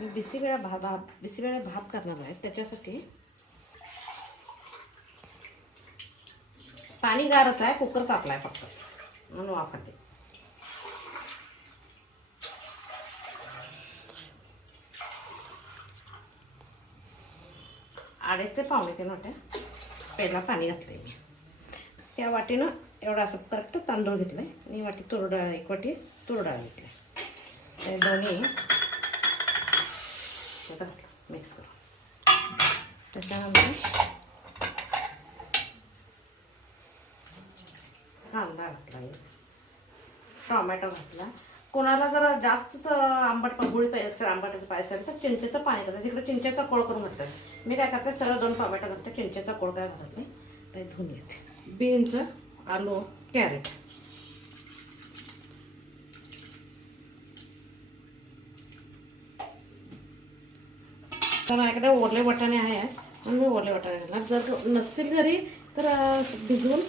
बिसीवेळा भात करणार आहे. त्याच्यासाठी पाणी गारच आहे, कुकर तापलाय फक्त म्हणून वापरते. अडीच ते पावणे 3 वाट्या पहिला पाणी घातलंय मी. या वाटीनं एवढा असं करेक्ट तांदूळ घेतलाय आणि वाटी तूर डाळ, 1 वाटी तूर डाळ घेतली. ते दोन्ही मिक्स करू. त्याच्यानंतर कांदा घातला, टोमॅटो घातला. कोणाला जर जास्त आंबट गुळी पाहिजे असेल, आंबट पाहिजे असेल तर चिंचेचं पाणी करायचं. तिकडे चिंचेचा कोळ करून घातला. मी काय करते, सरळ 2 टोमॅटो घालते, चिंचेचा कोळ काय घालत नाही. ते धुवून घेते. बीन्स, आलू, कॅरेट. तर माझ्याकडे ओले वाटाणे आहे म्हणून मी ओले वाटाणे घालणार. जर नसतील घरी तर भिजवून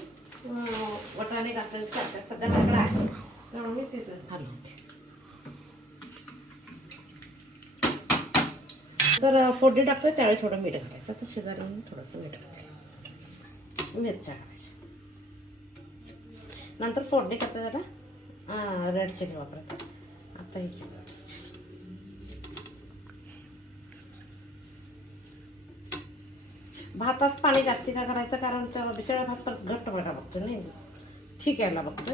वाटाणे घातले चालतात. सध्या माझ्याकडे आहे त्यामुळे मी तेच घालते. तर फोडणी टाकतोय त्यावेळी थोडं मीठ घालायचं. तर शेजारी म्हणून थोडंसं मीठ घालायचं. मिरच्या घालायच्या. नंतर फोडणी टाकते त्याला रेड चिली वापरायचं. आता ही भातात पाणी जास्ती का करायचं, कारण त्या बिचारा भात परत घट्ट बघा बघतो नाही, ठीक यायला बघतो.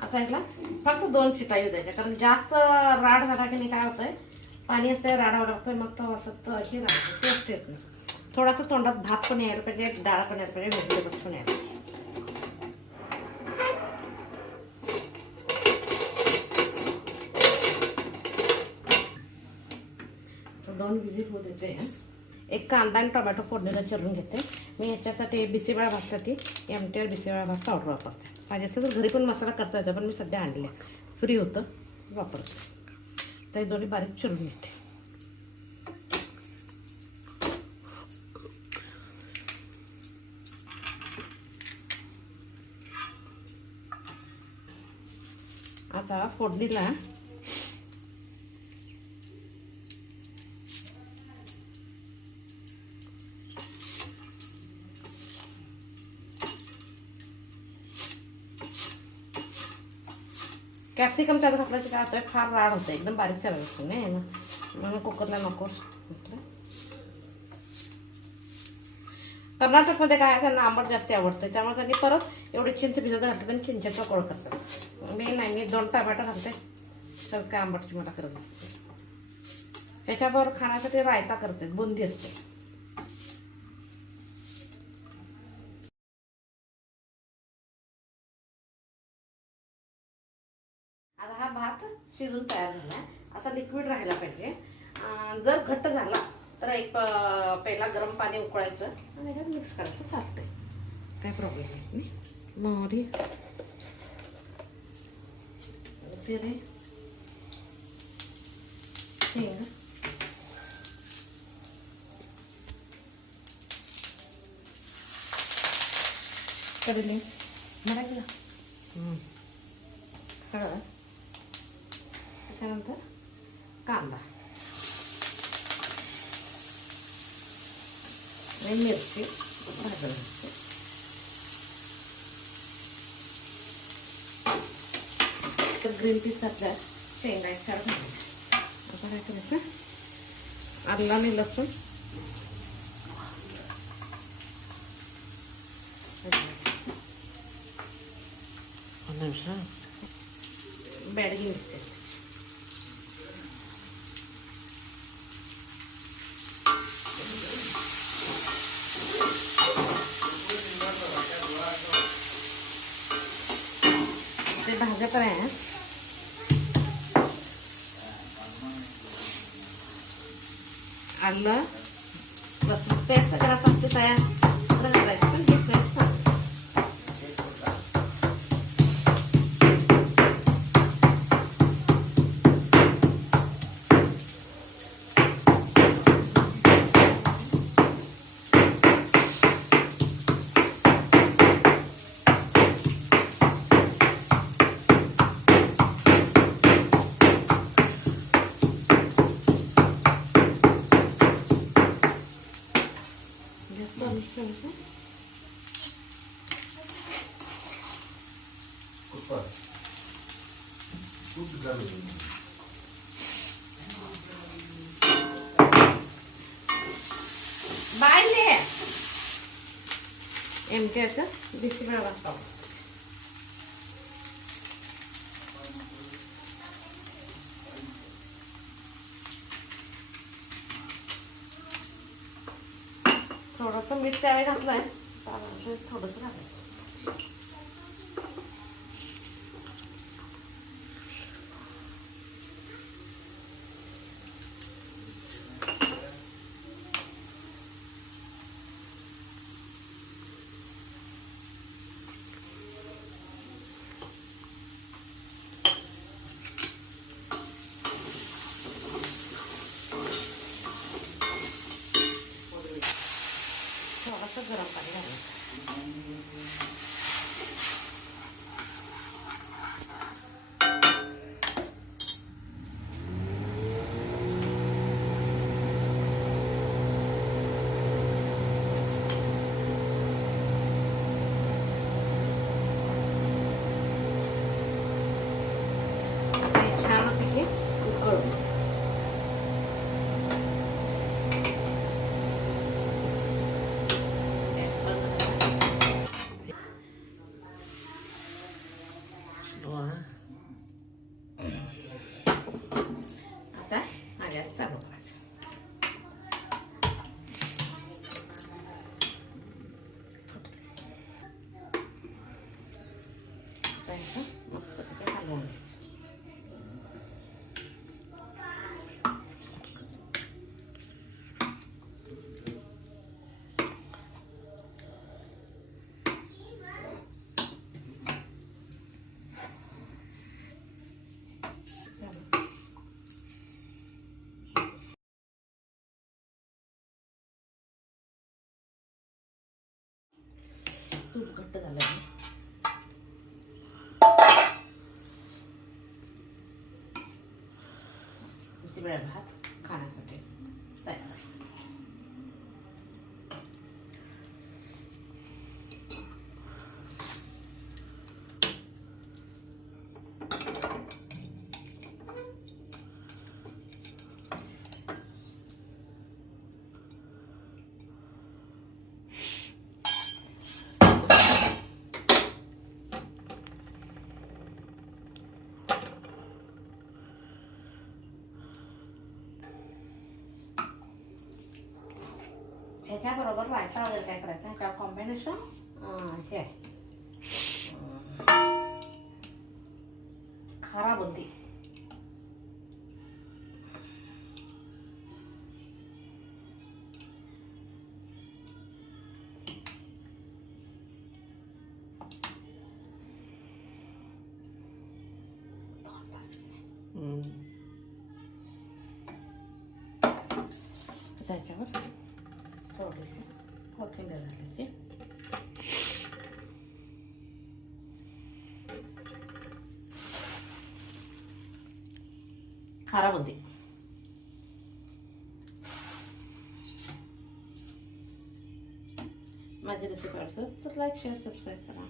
आता ह्याला फक्त 2 शिटा येऊ द्यायच्या, कारण जास्त राड झाला की नाही काय होतंय, पाणी असं राडावं लागतंय, मग तो असं अशी राहते, टेस्ट येत नाही. थोडासा तोंडात भात पण यायला पाहिजे, डाळ पण यायला पाहिजे, व्हेजिटेबल्स पण यायला पाहिजे. दोन विजिल होऊ देते. एक कांदा आणि टोमॅटो फोडणीला चिरून घेते. मी ह्याच्यासाठी बिसीवेळा भातसाठी MTR बिसीवेळा भात पावडर वापरते. पाहिजे असेल तर घरी पण मसाला करता येतो, पण मी सध्या आणले, फ्री होतं वापरते. तर दोन्ही बारीक चिरून घेते. आता फोडणीला कॅप्सिकम त्यात घातलं की काय होतं, फार राड होतं, एकदम बारीक करायला असतो नाही ना, म्हणून कुकरला नको. कर्नाटकमध्ये काय त्यांना आंबट जास्त आवडतं, त्यामुळे त्यांनी परत एवढी चिंच भिजत घालतात आणि चिंचेचा कोळ करतात. मी 2 टोमॅटो घालते, तर काय आंबटची मला करत असते. ह्याच्याबरोबर खाण्यासाठी रायता करते, बुंदी असते. आता हा भात शिजून तयार झाला. असा लिक्विड राहायला पाहिजे. जर घट्ट झाला तर एक पहिला गरम पाणी उकळायचं आणि ह्याच्यात मिक्स करायचं, चालतंय, काय प्रॉब्लेम नाही. मोहरी, जिरे, हिंग, कडली मराठीला हळद, त्याच्यानंतर कांदा आणि मिरची भाजून घ्यायची. तर ग्रीन पीस घातल्या, शेंगा एक 4 घालायच्या. आता काय करायचं, आलं आणि लसूण बॅडगी मिरची ते भाजत आहे. आलं लसूण पेस्ट करायचं असते तयार, तर घालायचं. पण ही पेस्ट गॅस चालू ठेवायचं. बायले एमटीचं बिस्किट वाजता थोडंसं मीठ त्यावेळी घातलंय, थोडंसं घालायचं. थोडंसं गरम पाणी घालायचं. आता हे छानपैकी उकळू. आता हा गॅस चालू करायचा. मस्त हलवून घ्यायचं. दूध घट्ट झालं. वेळ भात खाण्यासाठी तयार आहे. ह्याच्याबरोबर रायता वगैरे काय करायचं, ह्याच्या कॉम्बिनेशन हे आहे खारा बुंदी. त्याच्यावर थोडीशी कोथिंबीर घालायची. खारा बुंदी. माझी रेसिपी आवडते तर लाईक शेअर सबस्क्राईब करा.